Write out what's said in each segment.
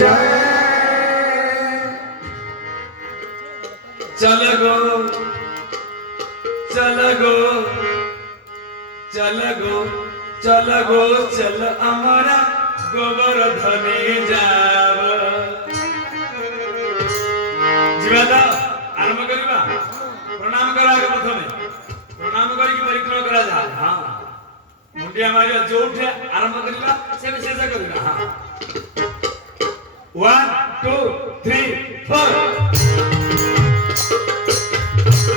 जय। चल गो चल गो चल गो चल गो चल हमारा गोवर्धने जाब जीवा आरंभ करवा प्रणाम करा प्रथमे प्रणाम करके परिक्रमा करा जा हां मुंडिया मारिया जोठे आरंभ करवा से विशेष करवा हां 1 2 3 4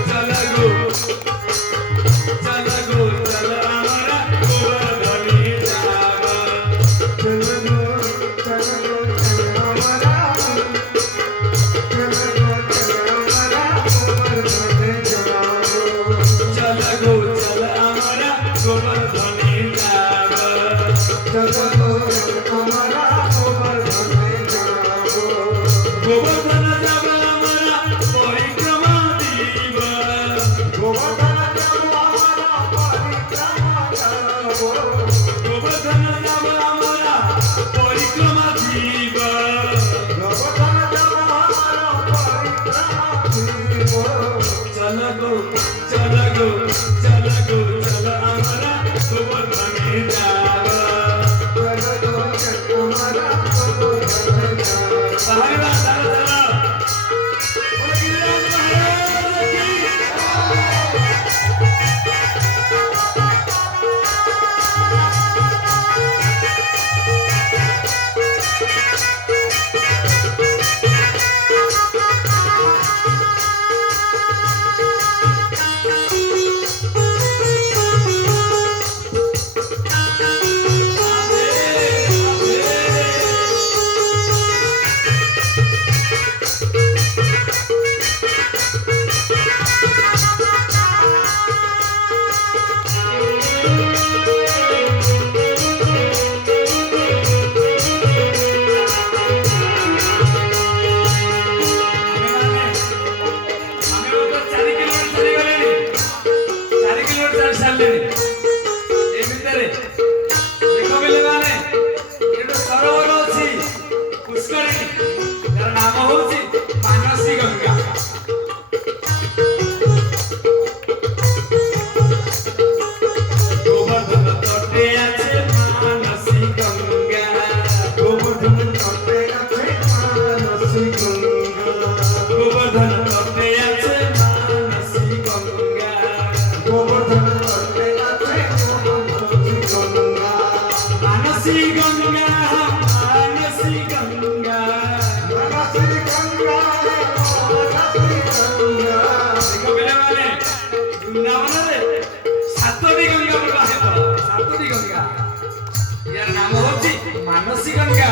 चल गो चल हमारा गोवर्धने जाब चल गो चल हमारा गोवर्धने जाब गोवर्धन जाब हमारा परिक्रमा दीब गोवर्धन जाब हमारा परिक्रमा दीब चल गो चल गो चल गो चल हमारा गोवर्धने जाब साहिबा चल बोले गिरिराज महाराज की मानसी गंगा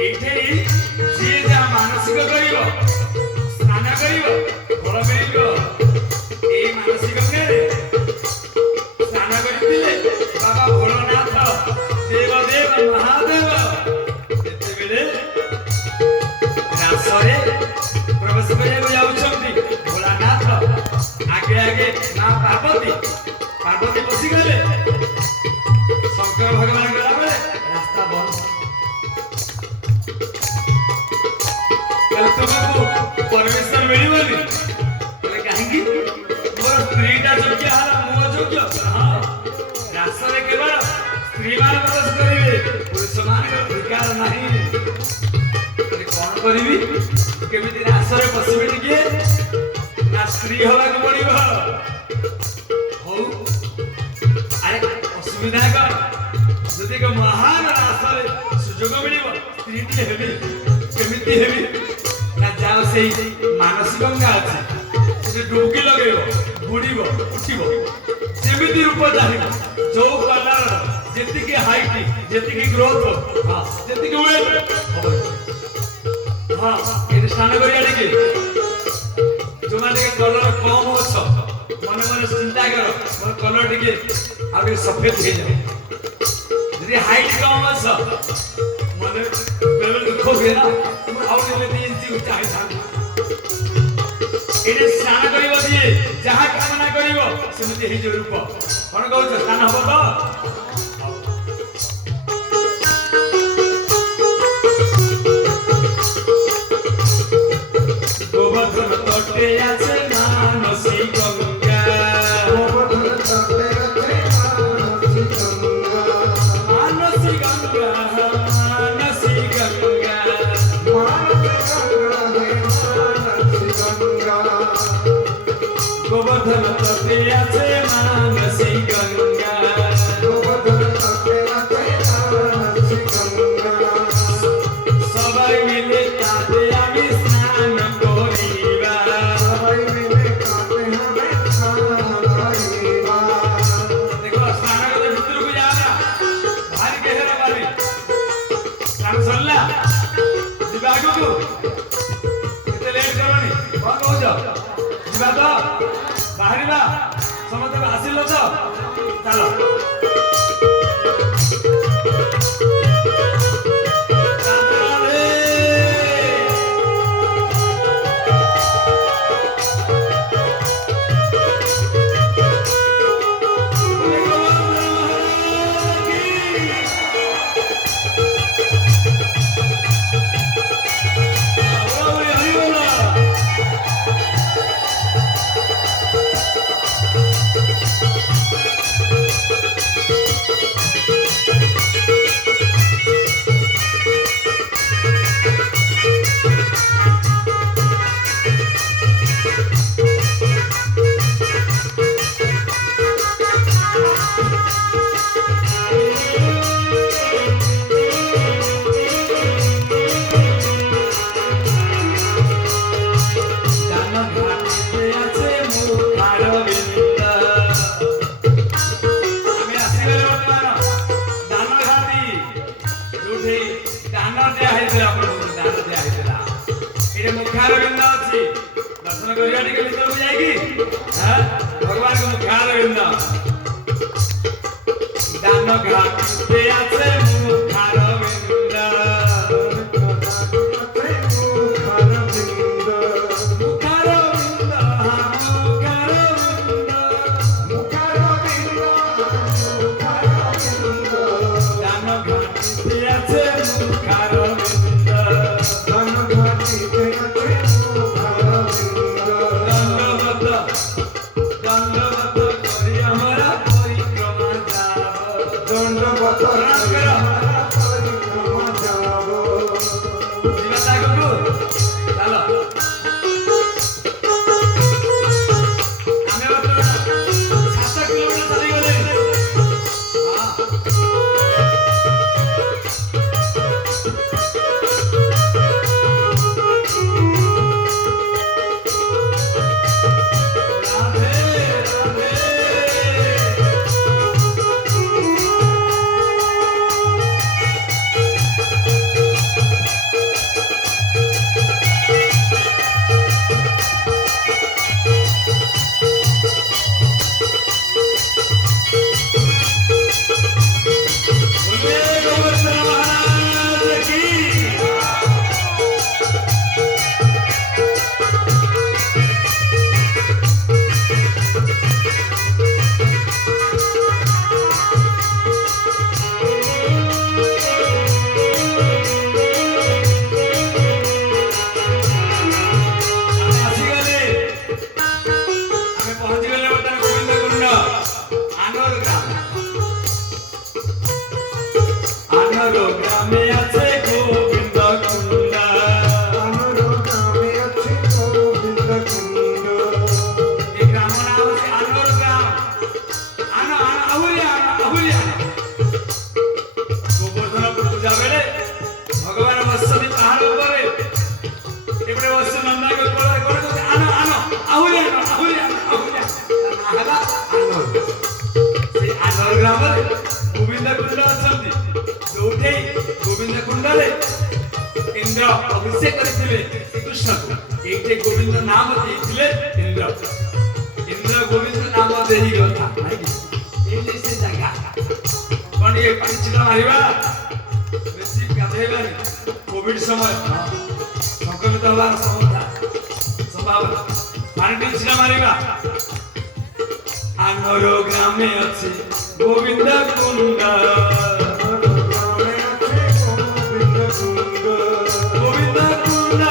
एठे जे जा मानसिक करिवो स्नान करिवो फल मिलिबो ए मानसी गंगा रे स्नान करितिले बाबा भोलेनाथ देव देव महादेव एते बेले रासरे प्रवेश करे जाउछंती भोलेनाथ आगे आगे ना पार्वती पार्वती बसी गले शंकर भगवान गला बेले रास्ता बंद तुमको परमेश्वर मिलिबनी बोले काहेकि मोर स्त्रीटा योग्य हाला मो योग्य हां रास्तारे केवल स्त्री मान प्रवेश करिवे पुरुष मान अधिकार नाही अरे कोन करिवि केमिति रास्तारे बसिबे टिके ना स्त्री होला को पड़िबो हो अरे असुविधा कर जदि को महान रास्तारे सुयोग मिलिबो स्त्रीटी हेबी केमिति हेबी ना जाओ से मानसिक गंगा अछि से डुबकी लगेबो बुड़ीबो उठिबो जेमिति रूप चाहिबो जो कलर जेति के हाइट जेति के ग्रोथ हां जेति के वेट हां ए स्नान करिया के जो माने के कलर कम होछ मने मने चिंता करो मोर कलर टिके आगे सफेद हो जाए यदि हाइट कम होछ मने बेले दुख होगे ना आउ ले 3 इंच ऊंचा है सान एने स्नान करिवो दिए जहा कामना करिवो सेमति हे जो रूप कोन कहउछ स्नान हबो तो তটে আছে মানসী গঙ্গা মানসী গঙ্গা মানসী গঙ্গা গোবর্ধন তটে আছে মানসী গঙ্গা সবাই মিলে তাতে আমি স্নান করিবা দেখো স্নান করে ভিতরକୁ যাও না ভারি গেহরা ভারি স্নান সরলা ଯିବା ଆଗକୁ ଏତେ ଲେଟ୍ କରନି କଣ କହୁଛ ଯିବା ତ ବାହାରିବା ସମସ୍ତେ ଆସିଲ ତ ଚାଲ दर्शन करिया टिके भीतर को जाएगी हां भगवान को मुखार विंद दान घाट पे आछे मुखार विंद मुखार विंद दान घाट पे आछे मुखार विंद ग्रामे আছে গোবিন্দ কুণ্ড আনর গ্রামে আছে গোবিন্দ কুণ্ড এই গ্রাম নাম হচ্ছে আনর গ্রাম আহুরিয়া গোবর্ধন পূজা বেলে ভগবান বসতি পাহাড় উপরে এবারে বসে নন্দা গোপাল করে আহুরিয়া আহলা আনর সেই আনর গ্রামে গোবিন্দ কুণ্ড অଛନ୍ତି जोटे गोविंद कुंडले इंद्र अभिषेक करथिले श्रीकृष्ण को एकटे गोविंद नाम देथिले इंद्र गोविंद नाम देही गथा नाही एले से जगह कोन ये पंचका मारिबा बेसी गाधेबा कोविड समय संक्रमित हवार संभावना पानी छिका मारिबा आनरो ग्रामे अछि गोविंद कुंड गोविंद कुंड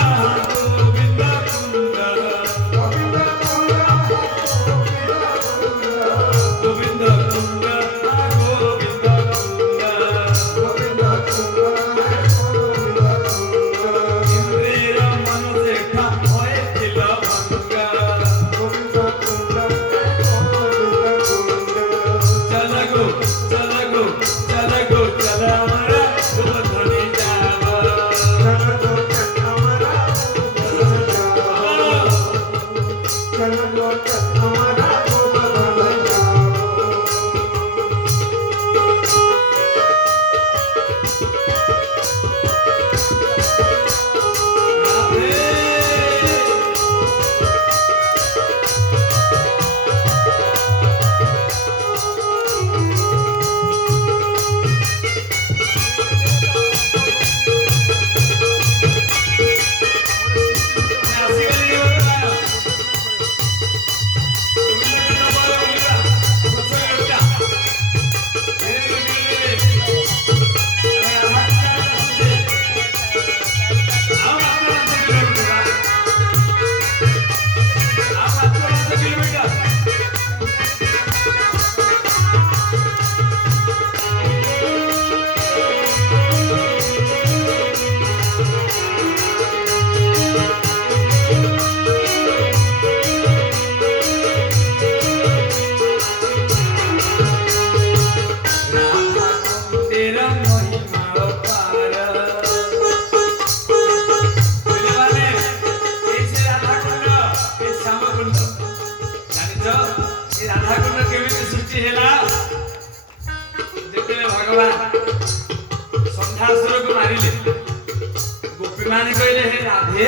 गोपी माने कहले हे राधे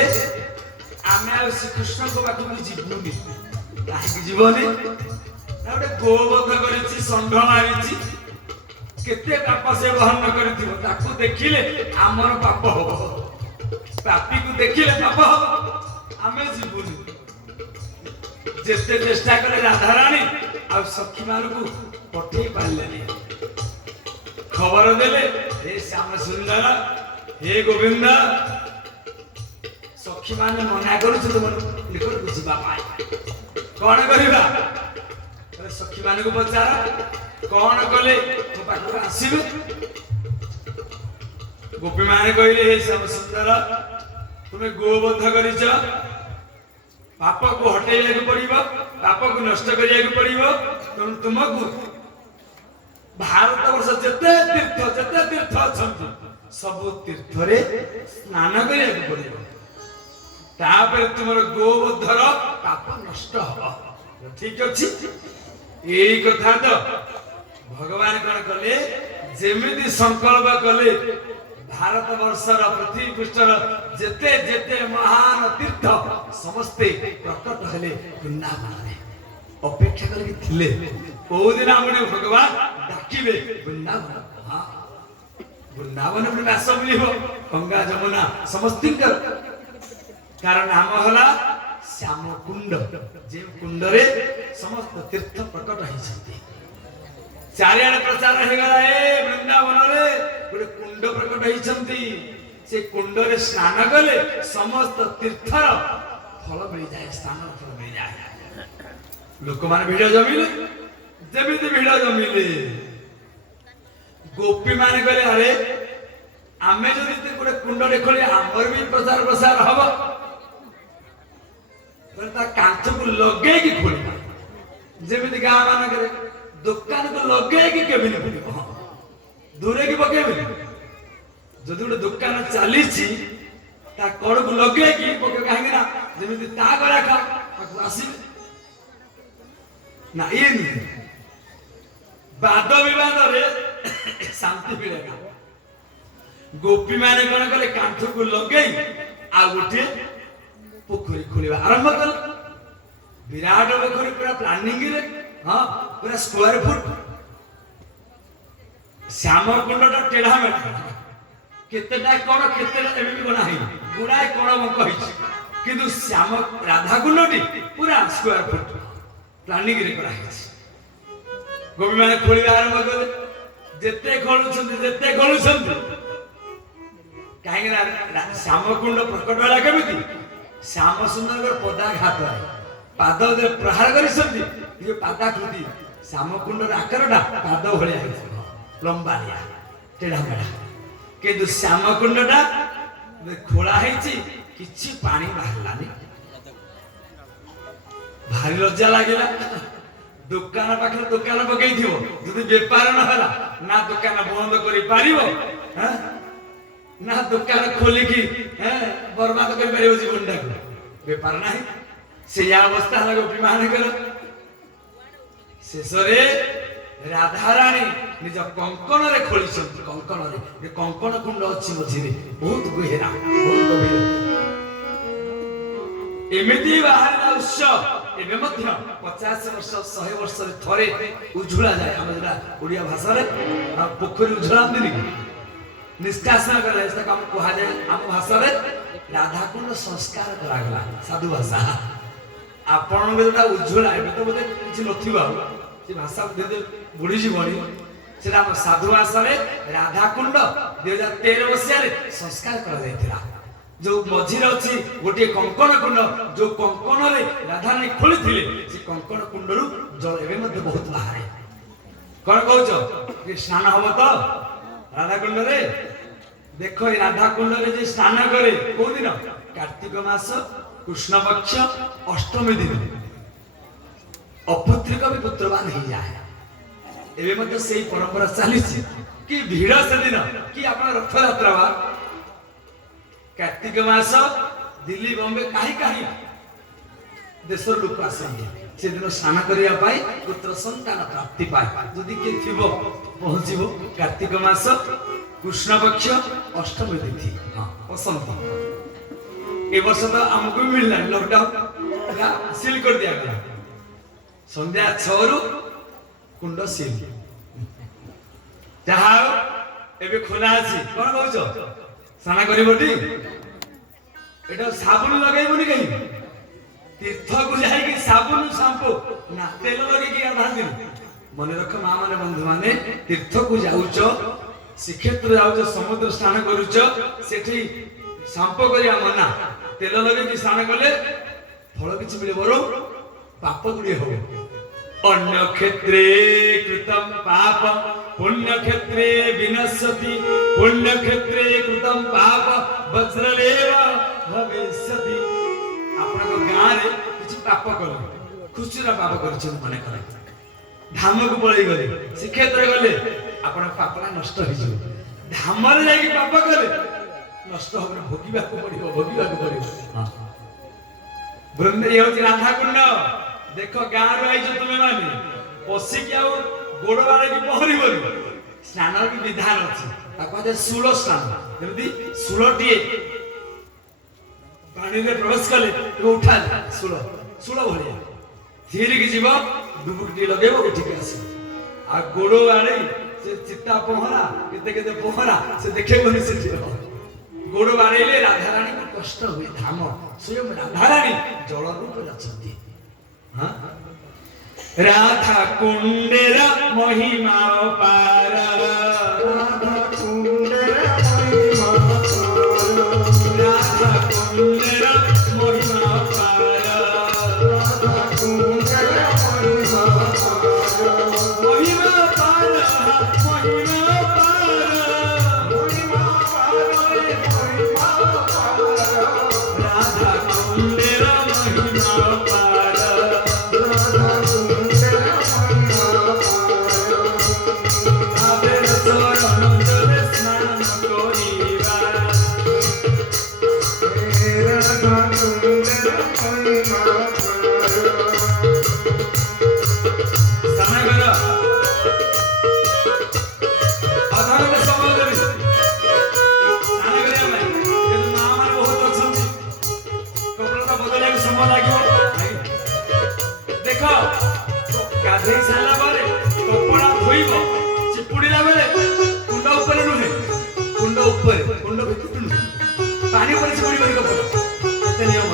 आमे आ श्रीकृष्ण को पाखु जीवनी काहे जीवनी गोटे गोवध करिछि षंढ मारिछि केते पाप से बहन करथिबो ताकू देखिले हमर पाप हो पापी को देखिले पाप हो आमे जीवनी जेते चेष्टा करे राधा रानी आ सखी मान को पठेई पाले खबर देले हे श्याम सुंदर हे गोविंद सखी मान मना करू तुम निकट बुझिबा पाए कौन करिबा सखी मान को पचार कौन कले तो पाखु आसीबे गोपी माने कहले हे श्याम सुंदर तुमे गोवध करिछ पाप को हटेइया को पड़िबो पाप को नष्ट करिया को पड़िबो तुमको भारत वर्ष जते तीर्थ अछंती सब तीर्थ रे स्नान करिया को पड़िबो तापर तुमर गोवधर पाप नष्ट हो ठीक अछि एई कथा तो भगवान कौन कले जेमिति संकल्प कले भारत वर्षर पृथ्वी पृष्ठर जेते जेते महान तीर्थ समस्ते प्रकट हेले वृंदावन में अपेक्षा करके थिले को दिन हमने भगवान डाकिबे वृंदावन हां वृंदावन में वास मिलिबो गंगा जमुना समस्तिकर कारण नाम हला श्याम कुंड जे कुंड रे समस्त तीर्थ प्रकट होई छथि चारियाडे प्रचार हे गला ए वृंदावन रे गोटे कुंड प्रकट होई छथि से कुंड रे स्नान कले समस्त तीर्थर फल मिल जाए स्नान फल मिल जाए लोक मान भिड़ जमिले जेमिति भिड़ जमिले गोपी माने कहले अरे आमे जदि गोटे कुंड देखली आमर भी प्रचार प्रसार हबो कांच को लगे कि खोलिबा जेमिति गाँ मान करे दुकान को लगे कि केबिन खोलिबा दूरे की पकेबे जदि गोटे दुकान चली ता कड़ को लगे कि पके कहीं ना जेमिति ता गरा खा आसीबे ना ये नहीं वाद विवाद रे शांति मिलेगा गोपी माने कौन कले कांठ को लगे आ गोटे पोखरी खोलिबा आरंभ कल विराट पोखरी पूरा प्लानिंग रे हां पूरा स्क्वायर फुट श्याम कुंडटा टेढ़ा मेढ़ा केतेटा कोन केतेटा एबे भी बना है गुड़ाए कोन म कहिछि किंतु श्याम राधा कुंडटी पूरा स्क्वायर फुट प्लानिंग रे करा है गोपी माने खोलिबा आरंभ कले जेते खोलुछन काहे ना श्याम कुंड प्रकट होला केमिति श्याम सुंदर पदाघात पाद प्रहार कर पादा कृति श्याम कुंडर आकारटा पाद भाया लंबाड़िया टेढ़ा मेढ़ा किंतु श्याम कुंडटा खोला किछि पानी बाहरलानी भारी लज्जा लगिला दुकान पाखे दुकान पकई थी बेपार नहला ना दुकान बंद करि पारिबो ना दुकान खोलिकी बर्बाद कर पारिबो जीवनटा बेपार नाही से अवस्था हला गोपी मान कर शेषरे राधा रानी निज कंकण रे खोली कंकण रे कंकण कुंड अछि मझिरे बहुत गहरा बहुत गभीर एमिति बाहर उत्सव एबे मध्य 50 वर्ष 100 वर्ष रे थरे उझुला जाय हम जरा ओडिया भाषा रे पोखरी उझुला दिनी निष्कासन कर ऐसा काम कहा जाए हम भाषा रे राधा कुंड संस्कार करा गला साधु भाषा आपण बेटा उज्जवला एबे तो बोले किछि नथिबा से भाषा दे बुढी जीवनी सेटा हम साधु भाषा रे राधा कुंड 2013 मसिया रे संस्कार करा जायतिला जो मझिर अछि गोटे कंकण कुंड जो कंकण रे राधा ने खोली थिले से कंकण कुंड रु जल एबे मध्ये बहुत बाहरे कोन कहउछ कि स्नान हबो तो राधा कुंड रे देखो राधा कुंड रे जे स्नान करे को दिन कार्तिक मास कृष्ण पक्ष अष्टमी दिन अपुत्रिक भी पुत्रवान हो जाए एबे मते सेही परंपरा चली कि भीड़ से दिन कि अपन रथ यात्रा बा कार्तिक मास दिल्ली बॉम्बे कहीं देश लोक आसते से दिन स्नान करिया पाई पुत्र संतान प्राप्ति पाए जदि के थिबो पहुंचबो कार्तिक मास कृष्ण पक्ष अष्टमी तिथि हाँ बसंत ए वर्ष तो हमको भी मिलना लॉकडाउन सील कर दिया गया संध्या 6 रु कुंड सील जहा एबे खोला अछि कोन कहउछो स्नान करिबोटी एटा साबुन लगाइबोनी कहि तीर्थ को जाई कि साबुन शैम्पू ना तेल लगे कि आधा दिन मन रख मां माने बंधु माने तीर्थ को जाउछो श्रीक्षेत्र जाउछो समुद्र स्नान करूछो सेठी शैम्पू करिया मना तेल लगे कि स्नान कले फल किछ मिले बरो पाप गुडी हो अन्य क्षेत्रे कृतम पाप पुण्य क्षेत्रे विनश्यति पुण्य क्षेत्रे कृतम पाप वज्रलेव भविष्यति आपन को गां रे किछ पाप कले खुचरा पाप करछ माने करे धाम को पळै गले श्रीक्षेत्र गले आपन पापला नष्ट हो जिवो धाम रे जाई पाप करे नष्ट होबे भोगिबा को पड़िबो हां वृंदे होची राधा कुंड देखो गां रो आइछ तुमे माने पसी के आ गोड़ बारे की पहरी बोली स्नान की विधान अछि ताको जे सुलो स्नान जेमति सुलोटी पानी रे प्रवेश कले तो उठा सुलो सुलो भलिया धीरे की जीव डुबुकटी लगेबो उठी के आसी आ गोड़ बारे से चित्ता पहरा केते केते पहरा से देखे बनी से गोड़ बारेले राधा रानी को कष्ट हुई धाम स्वयं राधा रानी जल रूप अछंती हां राधा कुंडेर महिमा पार राधा कुंडेर महिमा पार राधा कुंडेर महिमा पार राधा कुंडेर महिमा पार महिमा पार महिमा पार महिमा पार राधा कुंडेर महिमा पार पानी ऊपर से पड़ी कपड़ा इतने नियम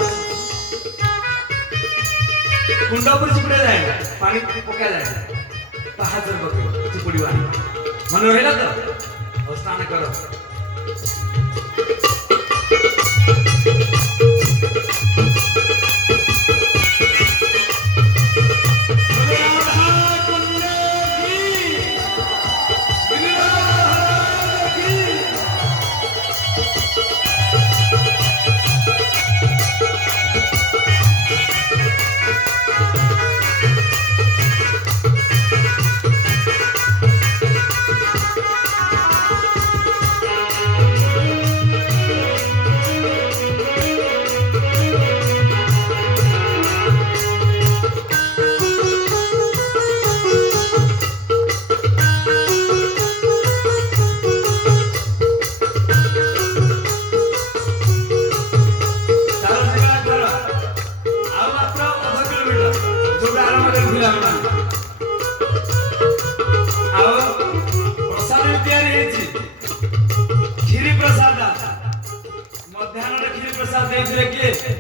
कुंड ऊपर चिपड़ा जाए पानी पका जाए पहाड़ पर चिपड़ी वाली मन रहला तो स्नान करो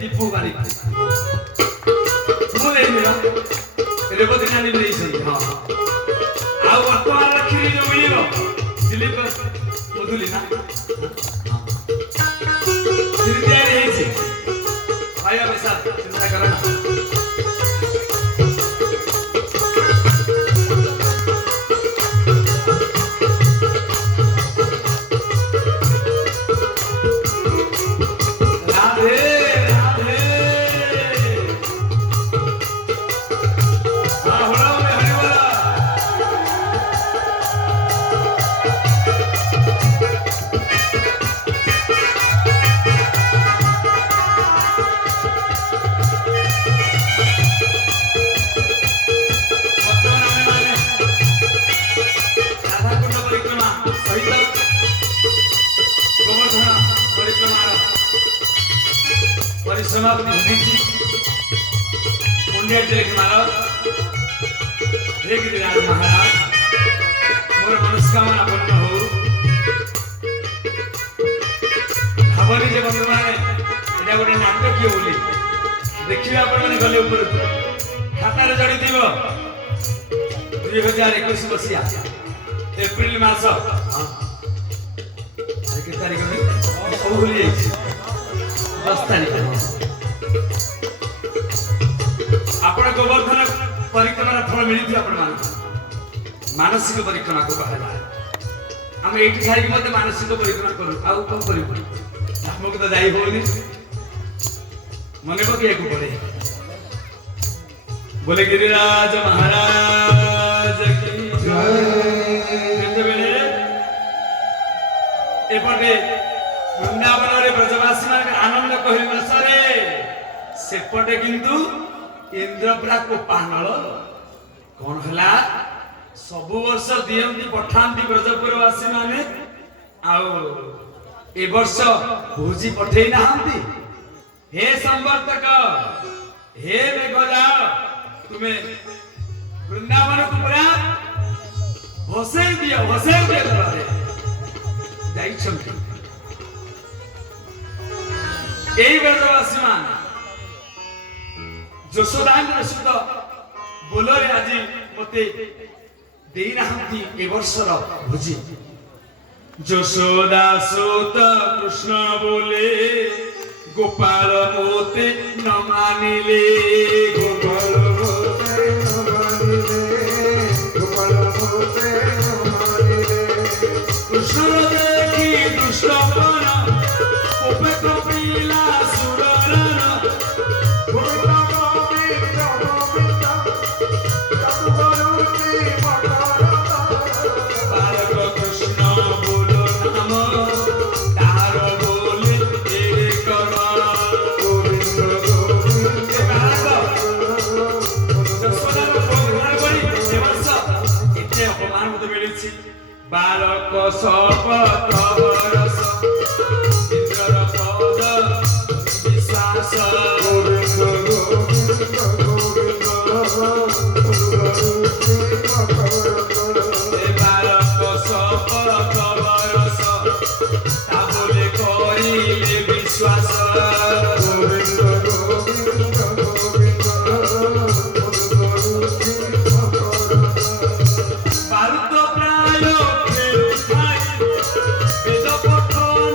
दीपू बारी मुझे मिला रेवती नानी ले सही हां आ वर्तमान खीरी जो मिलिबो दिलीप मधुली ना खीरी तैयारी हेछि आया बेसा चिंता करो ना परिसमाप्ति होती मुंडिया टिलक मारो हे गिरिराज महाराज मोर मनस्कामना पूर्ण हो भावनी जे बंधु माने एटा गोटे नाटक किए बोली देखिए आपण माने गले ऊपर खाता रे जड़ी दिबो 2021 मसिया एप्रिल मास हां के तारीख में सब भूली जाई 10 तारीख आपण गोवर्धन परिक्रमा फल मिली थी आपण मानसिक परिक्रमा को कहला हम एठी छाड़ी मते मानसिक परिक्रमा करू आउ कम करू हमको तो जाई होनी मने पके को पड़े बोले गिरिराज महाराज की जय केते बेले एपटे वृंदावन रे ब्रजवासी मान आनंद कहली नसरे सेपटे किंतु इंद्रप्रा को पानल कोन हला सब वर्ष दियंती पठांती ब्रजपुरवासी माने आउ ए वर्ष भोजी पठेई नाहंती हे संवर्तक हे मेघला तुम्हें वृंदावन को पूरा भसे दिया रे जाई छंती एई ब्रजवासी मान यशोदांगर सुत बोलरे आजी मते देई नाहंती ए वर्षर भोजी यशोदा सुत कृष्ण बोले गोपाल मोते न मानिले गोपाल मोते न मानिले कृष्ण देखी दुष्ट मन कोपे कपिला सुरनन गोविंद गोविंद गोविंद जादूगरुति बालक कृष्ण बोलो नाम तार बोले तेरे कर गोविंद गोविंद बालक जसोदा भगवान बड़ी देवस एते अपमान मते मिलिछि बालक सपत रस इंद्र पद विश्वास गोविंद गोविंद बालक सपत रस ताबले करिले विश्वास गोविंद गोविंद गोविंद बारुद प्राय वेद पठन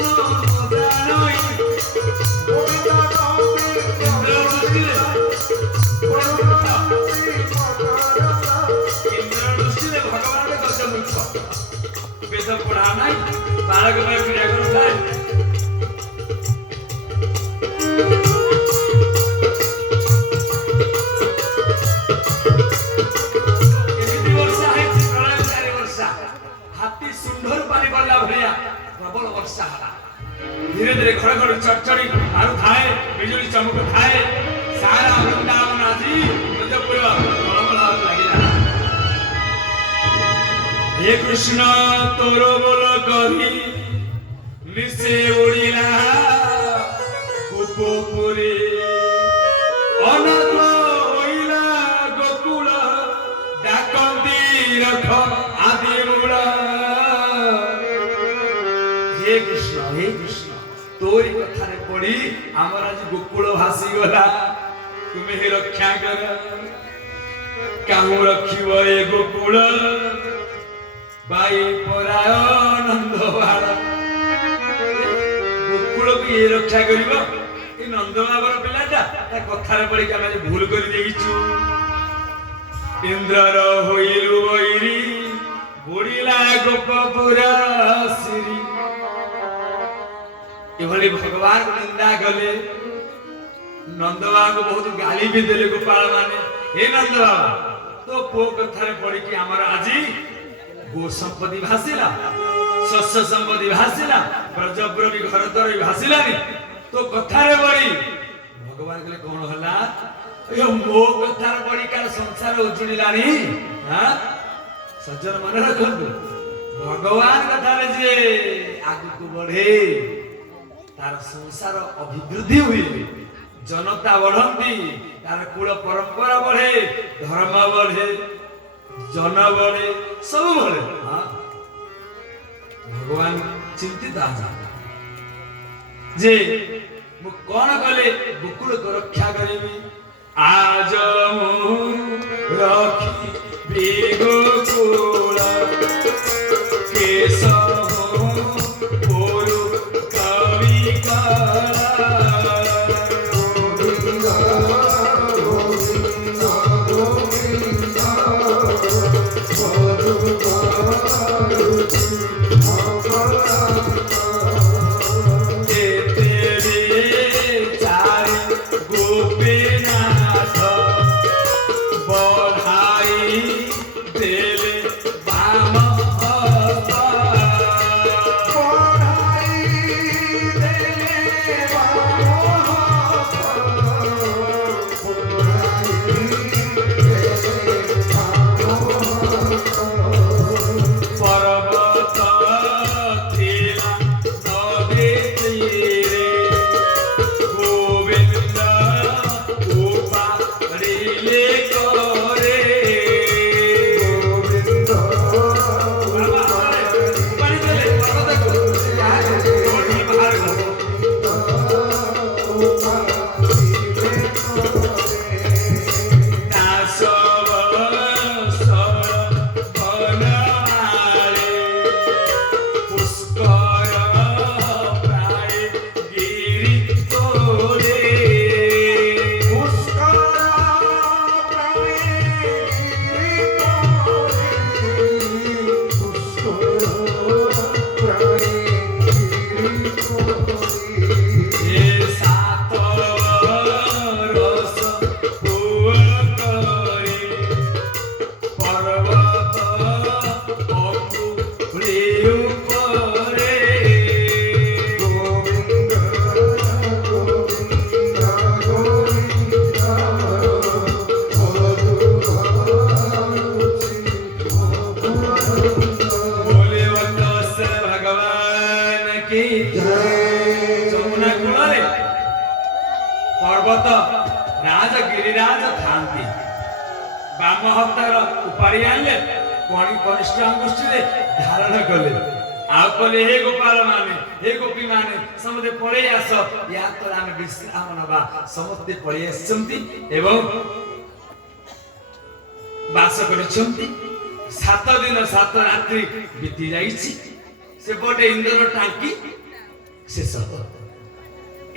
जानै गोविंद इंद्र भगवान गज मूर्ख वेद पढ़ा नहीं बालक में क्रिया करता है एमिति वर्षा है प्रलय 4 वर्षा हाथी सुंदर पानी पड़ला भलिया प्रबल वर्षा हला धीरे धीरे घड़ चढ़चड़ी आरु थाए बिजुली चमक थाए सारा वृंदावन आजी ब्रजपुर कलकला लागिला हे कृष्ण तोर बोल करी निसे उड़िला गोपपुरी अनाथ होइला गोकुल डाकंती रख आदि मूल हे कृष्ण तोरी कथारे पड़ी आमर आज गोकुल भासी गला तुम्हें हे रक्षा कर काहू रखिब ए गोकुल बाई पराय नंद बाल गोकुल को ये रक्षा करिब ए नंद बाबर पिलाटा ता कथारे पड़ी के हम भूल कर देइछु इंद्रर होइलु बैरी बुड़िला गोपपुरा श्री एभली भगवान को निंदा गले नंद बाबा को बहुत गाली भी देले गोपाल माने हे नंद बाबा तो पो कथारे पड़ी कि हमर आजी गो संपत्ति भासिला शस्य संपत्ति भासिला ब्रजपुर भी घर द्वार भी भासिलानी तो कथारे पड़ी भगवान कहले कोन हला यो मो कथारे पड़ी का संसार उजुड़िलानी हां सज्जन मन रखंतु भगवान कथारे जे आगु को बढ़े तार संसार अभिवृद्धि हुई जनता बढ़ती तार कुल परंपरा बढ़े धर्म बढ़े जन बढ़े सब बढ़े हाँ भगवान चिंतित जे मु कौन कले गोकुल को रक्षा करी आज मु रखी गोकुल केश पर्वत राज गिरिराज थांती बाम हत्यार उपाड़ी आनले कनिष्ठ अंगुष्ठी धारण कले आउ कले हे गोपाल माने हे गोपी माने समते पळे आस या तो आम विश्राम नबा समते पळे आछंती एवं वास करिसंती 7 दिन 7 रात्रि बीती जाईछि से बटे इंद्र टांकी से सब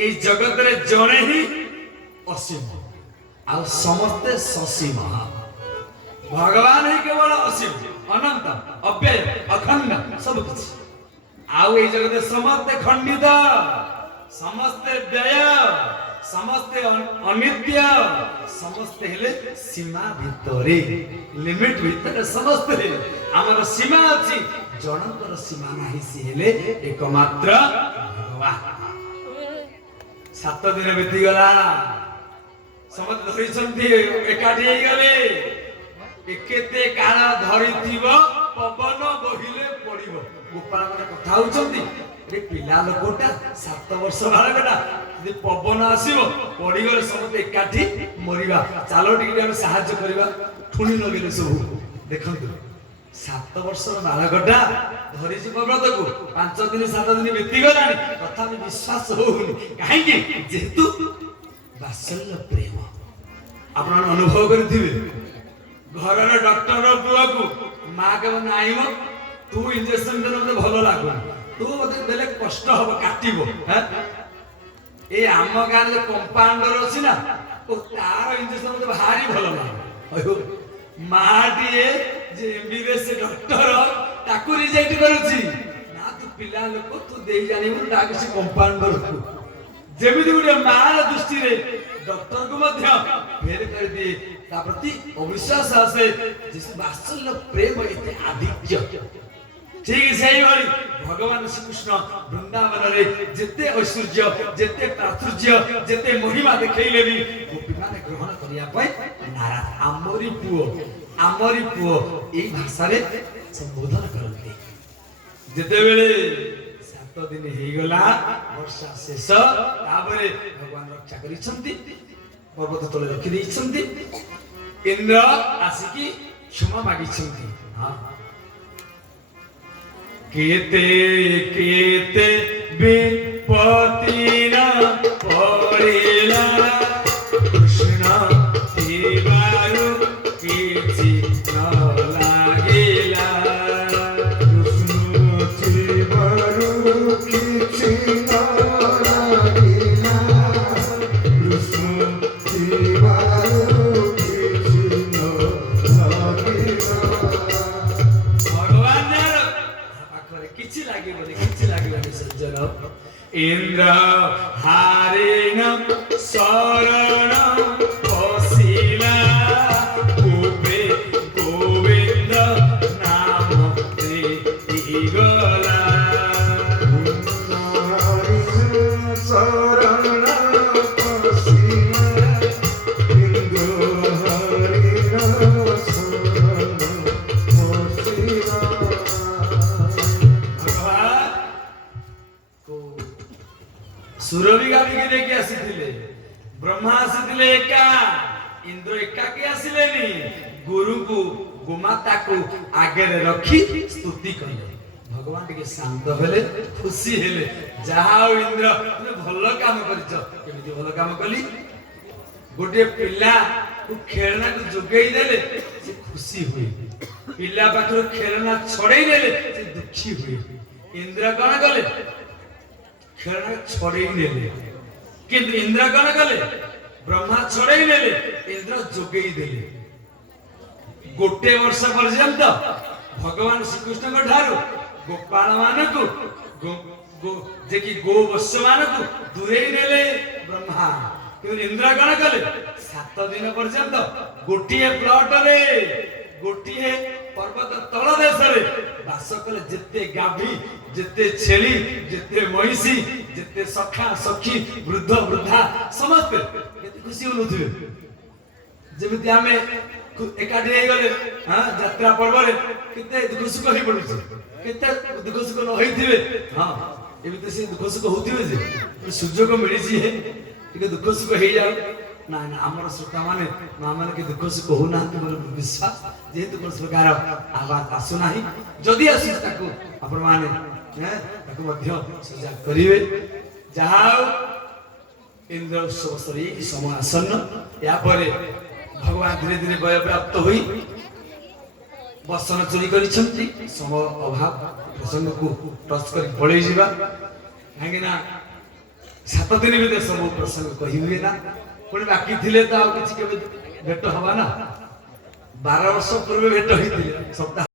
ए जगत रे जणे ही असीम आ समस्ते ससीम भगवान ही केवल असीम अनंत अव्यय अखंड सब कुछ आउ ए जगत समस्ते खंडित समस्ते व्यय समस्ते अनित्य समस्ते हेले सीमा भितरे लिमिट भितरे समस्ते हमर सीमा अछि जनकर सीमा नाही सी हेले एकमात्र भगवान 7 दिन बीती गला समस्त धरिसंती एकाठी हे गले एकेते काल धरिथिब पवन बहिले पडिब गोपाल मन कथा होचंती रे पिला लोकटा 7 वर्ष बालकटा जे पवन आसीबो पडी गले समस्त एकाठी मरिबा चालो टिके हम सहाय्य करबा ठुणी लगेले सब देखंतु 7 वर्ष बालकटा धरि व्रत को 5 दिन 7 दिन बीती गलानी कथा में विश्वास होउनी काहे कि जेतु वात्सल्य प्रेम आपण अनुभव करथिबे घर डॉक्टर पुआ को मां के नाइम तू इंजेक्शन देन मते भलो लागो तू मते देले कष्ट हो काटिबो हैं ए आम गान जे कंपाउंडर अछि ना ओ तार इंजेक्शन मते भारी भलो लागो माटिए जे एमबीबीएस डॉक्टर ताकू रिजेक्ट करूची ना तू पिला लोक तू देई जानिबो ताके से कंपाउंडर को जेमिति गुटे मार दृष्टि रे डॉक्टर को मध्य फेर कर दिए ता प्रति अविश्वास आसे जिस वात्सल्य प्रेम एते आधिक्य ठीक सही वाली भगवान श्री कृष्ण वृंदावन रे जेते ऐश्वर्य जेते प्राचुर्य जेते महिमा देखैले भी गोपी माने ग्रहण करिया पय नाराज आमरी पुओ ए भाषा रे संबोधन करते जेते बेले 7 दिन हे गला वर्षा शेष ताबरे भगवान रक्षा करिसंती पर्वत तले रखि देइसंती इंद्र आसिकी क्षमा मागिसंती हां केते केते विपत्ति न पड़ेला कृष्ण देवारु किछि न लागेला कृष्ण देवारु किछि न लागेला कृष्ण देवारु किछि न लागेला भगवान पाखरे किछि लागिबनि सज्जन इंद्र हारेण शरण पसिला गोपे गोविंद नाम गला शरण पसिला इंद्र हरिण शरण पसिला भगवान को सुरभि गावी के लेके आसीथिले ब्रह्मा आसीथिले एका इंद्र एका के आसिलेनी गुरु को गोमाता को आगे रखी स्तुति कले भगवान के शांत हेले खुशी हेले जहाओ इंद्र तुम भलो काम करछ केमिति भलो काम कली गोटे पिल्ला को खेलना को जोगेई देले से खुशी हुई पिल्ला पाखर खेलना छड़ेई देले से दुखी हुई इंद्र कौन कले खेलना छड़ेई नेले किंतु इंद्र कौन कले ब्रह्मा छड़ेई नेले इंद्र जोगेई देले गोटे वर्ष पर्यंत भगवान श्रीकृष्ण को ठारू गोपाल मानकु जे कि गो वत्स मानकु दूरेई नेले ब्रह्मा किंतु इंद्र कौन कले 7 दिन पर्यंत गोटिए प्लॉट रे गोटिए पर्वत तल देश रे बास कले जेते गाभी जेते छेली जेते महिषी जेते सखा सखी वृद्ध वृद्धा समस्त केते खुशी होनुथिबे जेमिति आमे एकाठी हे गले हां यात्रा पर्व रे केते दुख सुख ही पडुछ केते दुख सुख न होइथिबे हां एमिति से दुख सुख होथिबे जे सुजोग मिलिछि हे टिके दुख सुख हे जाउ ना ना हमर श्रोता माने माने के दुख सुख हो ना मोर विश्वास जेतु कोन प्रकार आवाज आसु नाही जदी आसु ताको आपण माने हैं ताको मध्य सजा करिवे जाहाउ इंद्र उत्सव सरी समय आसन्न या परे भगवान धीरे धीरे वय प्राप्त होई बसन चोरी करिसंती समय अभाव प्रसंग को टच कर पळै जिबा काहेना 7 दिन भीतर सब प्रसंग कहि हुए ना पुणी बाकी थिले तो आ किछि केबे भेट हवा ना 12 वर्ष पूर्व भेट होइतिले सप्ताह